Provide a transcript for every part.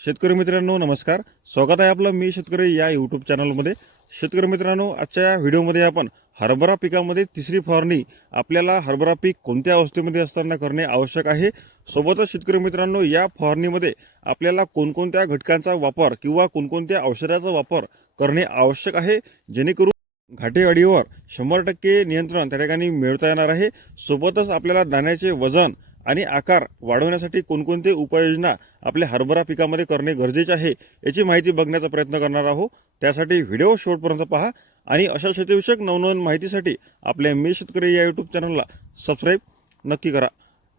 शेतकरी मित्रांनो नमस्कार. स्वागत आहे आपलं मी शेतकरी या यूट्यूब चॅनलमध्ये शेतकरी मित्रांनो आजच्या या व्हिडिओमध्ये आपण हरभरा पिकामध्ये तिसरी फवारणी आपल्याला हरभरा पीक कोणत्या अवस्थेमध्ये असताना करणे आवश्यक आहे? सोबतच शेतकरी मित्रांनो या फवारणीमध्ये आपल्याला कोणकोणत्या घटकांचा वापर किंवा कोणकोणत्या औषधाचा वापर करणे आवश्यक आहे? जेणेकरून घाटे अडीवर शंभर टक्के नियंत्रण त्या ठिकाणी मिळवता येणार आहे. सोबतच आपल्याला दाण्याचे वजन आणि आकार वाढवण्यासाठी कोणकोणते उपाययोजना आपल्या हरभरा पिकामध्ये करणे गरजेचे आहे याची माहिती बघण्याचा प्रयत्न करणार आहोत. त्यासाठी व्हिडिओ शेवटपर्यंत पहा आणि अशा शेतीविषयक नवनवीन माहितीसाठी आपल्या मी शेतकरी या यूट्यूब चॅनलला सबस्क्राईब नक्की करा.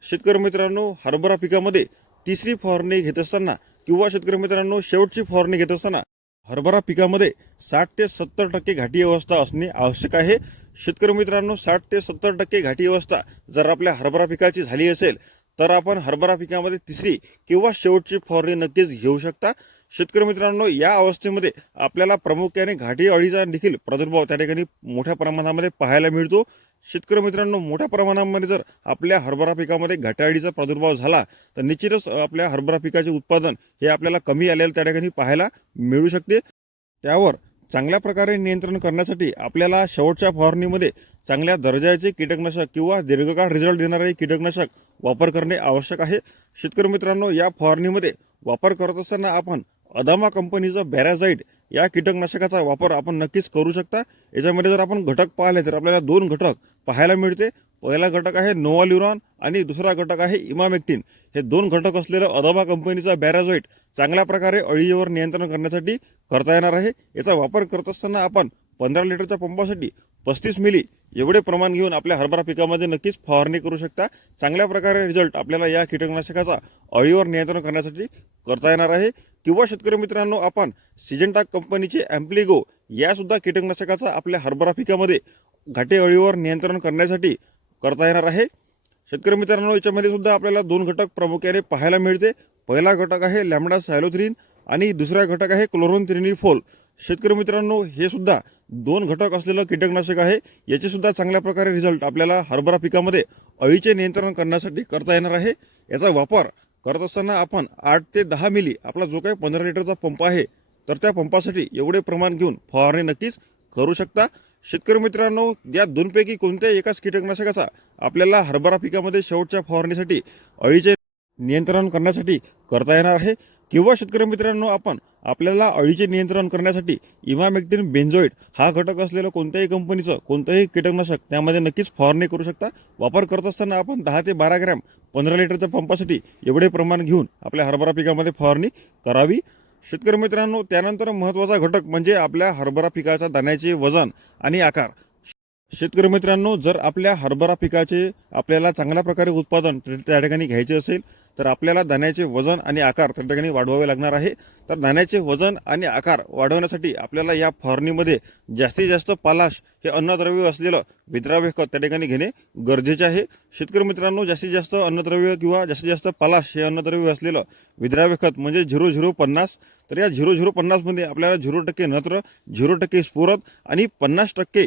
शेतकरी मित्रांनो हरभरा पिकामध्ये तिसरी फवारणी घेत असताना किंवा शेतकरी मित्रांनो शेवटची फवारणी घेत असताना हरभरा पिकामध्ये साठ ते सत्तर टक्के घाटी अवस्था असणे आवश्यक आहे. शेतकरी मित्रांनो साठ ते सत्तर टक्के घाटी अवस्था जर आपल्या हरभरा पिकाची झाली असेल तर आपण हरभरा पिकामध्ये तिसरी किंवा शेवटची फवारणी नक्कीच घेऊ शकता. शेतकरी मित्रांनो या अवस्थेमध्ये आपल्याला प्रामुख्याने घाटी अळीचा देखील प्रादुर्भाव त्या ठिकाणी मोठ्या प्रमाणामध्ये पाहायला मिळतो. शेतकरी मित्रांनो मोठ्या प्रमाणामध्ये जर आपल्या हरभरा पिकामध्ये घाटी अळीचा प्रादुर्भाव झाला तर निश्चितच आपल्या हरभरा पिकाचे उत्पादन हे आपल्याला कमी आलेलं त्या ठिकाणी पाहायला मिळू शकते. त्यावर चांगल्या प्रकारे नियंत्रण करण्यासाठी आपल्याला शेवटच्या फवारणीमध्ये चांगल्या दर्जाचे कीटकनाशक किंवा दीर्घकाळ रिझल्ट देणारे कीटकनाशक वापर करणे आवश्यक आहे. शेतकरी मित्रांनो या फवारणीमध्ये वापर करत असताना आपण अदामा कंपनीचं बॅराझाईड या कीटकनाशकाचा वापर आपण नक्कीच करू शकता. याच्यामध्ये जर आपण घटक पाहिले तर आपल्याला दोन घटक पाहायला मिळते. पहिला घटक आहे नोवाल्युरॉन आणि दुसरा घटक आहे इमामेक्टिन. हे दोन घटक असलेलं अदाबा कंपनीचा बॅराझोईट चांगल्या प्रकारे अळीवर नियंत्रण करण्यासाठी करता येणार आहे. याचा वापर करत असताना आपण पंधरा लिटरच्या पंपासाठी पस्तीस मिली एवढे प्रमाण घेऊन आपल्या हरभरा पिकामध्ये नक्कीच फवारणी करू शकता. चांगल्या प्रकारे रिझल्ट आपल्याला या कीटकनाशकाचा अळीवर नियंत्रण करण्यासाठी करता येणार आहे. किंवा शेतकरी मित्रांनो आपण सिजंटा कंपनीचे ॲम्प्लिगो यासुद्धा कीटकनाशकाचा आपल्या हरभरा पिकामध्ये घाटे अळीवर नियंत्रण करण्यासाठी करता येणार आहे. शेतकरी मित्रांनो याच्यामध्ये सुद्धा आपल्याला दोन घटक प्रामुख्याने पाहायला मिळते. पहिला घटक आहे लॅमडा सायलोथ्रीन आणि दुसरा घटक आहे क्लोरोन त्रिनिफोल शेतकरी मित्रांनो हे सुद्धा दोन घटक असलेलं कीटकनाशक आहे. याचे सुद्धा चांगल्या प्रकारे रिझल्ट आपल्याला हरभरा पिकामध्ये अळीचे नियंत्रण करण्यासाठी करता येणार आहे. याचा वापर करत असताना आपण आठ ते दहा मिली आपला जो काही पंधरा लिटरचा पंप आहे तर त्या पंपासाठी एवढे प्रमाण घेऊन फवारणी नक्कीच करू शकता. शेतकरी मित्रांनो या दोनपैकी कोणत्याही एकाच कीटकनाशकाचा आपल्याला हरभरा पिकामध्ये शेवटच्या फवारणीसाठी अळीचे नियंत्रण करण्यासाठी करता येणार आहे. किंवा शेतकरी मित्रांनो आपण आपल्याला अळीचे नियंत्रण करण्यासाठी इमामेक्टिन बेन्झोइड हा घटक असलेलं कोणत्याही कंपनीचं कोणतंही कीटकनाशक त्यामध्ये नक्कीच फवारणी करू शकता. वापर करत असताना आपण दहा ते बारा ग्रॅम पंधरा लिटरच्या पंपासाठी एवढे प्रमाण घेऊन आपल्या हरभरा पिकामध्ये फवारणी करावी. शेतकरी मित्रांनो त्यानंतर महत्त्वाचा घटक म्हणजे आपल्या हरभरा पिकाच्या दाण्याचे वजन आणि आकार. शेतकरी मित्रांनो जर आपल्या हरभरा पिकाचे आपल्याला चांगल्या प्रकारे उत्पादन त्या ठिकाणी घ्यायचे असेल तर आपल्याला दाण्याचे वजन आणि आकार त्या ठिकाणी वाढवावे लागणार आहे. तर दाण्याचे वजन आणि आकार वाढवण्यासाठी आपल्याला या फवारणीमध्ये जास्तीत जास्त पालाश हे अन्नद्रव्य असलेलं विद्राव्य खत त्या ठिकाणी घेणे गरजेचे आहे. शेतकरी मित्रांनो जास्तीत जास्त अन्नद्रव्य किंवा जास्तीत जास्त पालाश हे अन्नद्रव्य असलेलं विद्राव्य खत म्हणजे झिरो झिरो पन्नास. तर या झिरो झिरो पन्नासमध्ये आपल्याला झिरो टक्के नत्र झिरो टक्के स्फुरत आणि पन्नास टक्के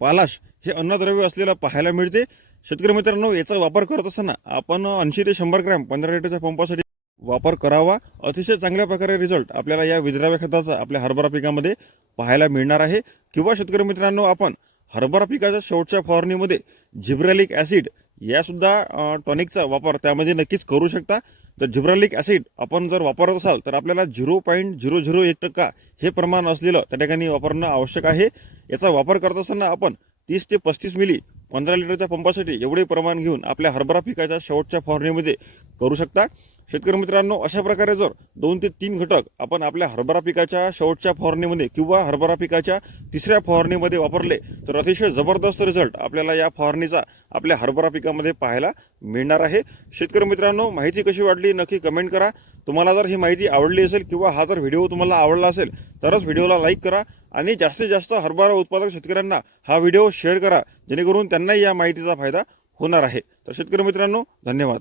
पालाश हे अन्नद्रव्य असलेलं पाहायला मिळते. शेतकरी मित्रांनो याचा वापर करत असताना आपण ऐंशी ते शंभर ग्रॅम पंधरा लिटरच्या पंपासाठी वापर करावा. अतिशय चांगल्या प्रकारे रिझल्ट आपल्याला या विद्राव्य खताचा आपल्या हरभरा पिकामध्ये पाहायला मिळणार आहे. किंवा शेतकरी मित्रांनो आपण हरभरा पिकाच्या शेवटच्या फवारणीमध्ये झिब्रॅलिक ॲसिड यासुद्धा टॉनिकचा वापर त्यामध्ये नक्कीच करू शकता. तर झिब्रॅलिक ॲसिड आपण जर वापरत असाल तर आपल्याला झिरो पॉईंट झिरो झिरो एक टक्का हे प्रमाण असलेलं त्या ठिकाणी वापरणं आवश्यक आहे. याचा वापर करत असताना आपण तीस ते पस्तीस मिली पंधरा लिटरच्या पंपासाठी एवढे प्रमाण घेऊन आपल्या हरभरा पिकाच्या शेवटच्या फवारणीमध्ये करू शकता. शेतकरी मित्रांनो अशा प्रकारे जर दोन ते तीन घटक आपण आपल्या हरभरा पिकाच्या शेवटच्या फवारणीमध्ये किंवा हरभरा पिकाच्या तिसऱ्या फवारणीमध्ये वापरले तर अतिशय जबरदस्त रिझल्ट आपल्याला या फवारणीचा आपल्या हरभरा पिकामध्ये पाहायला मिळणार आहे. शेतकरी मित्रांनो माहिती कशी वाटली नक्की कमेंट करा. तुम्हाला जर ही माहिती आवडली असेल किंवा हा जर व्हिडिओ तुम्हाला आवडला असेल तरच व्हिडिओला लाईक करा. आणि जास्तीत जास्त हरभरा उत्पादक शेतकऱ्यांना हा व्हिडिओ शेअर करा जेणेकरून त्यांनाही या माहितीचा फायदा होणार आहे. तर शेतकरी मित्रांनो धन्यवाद.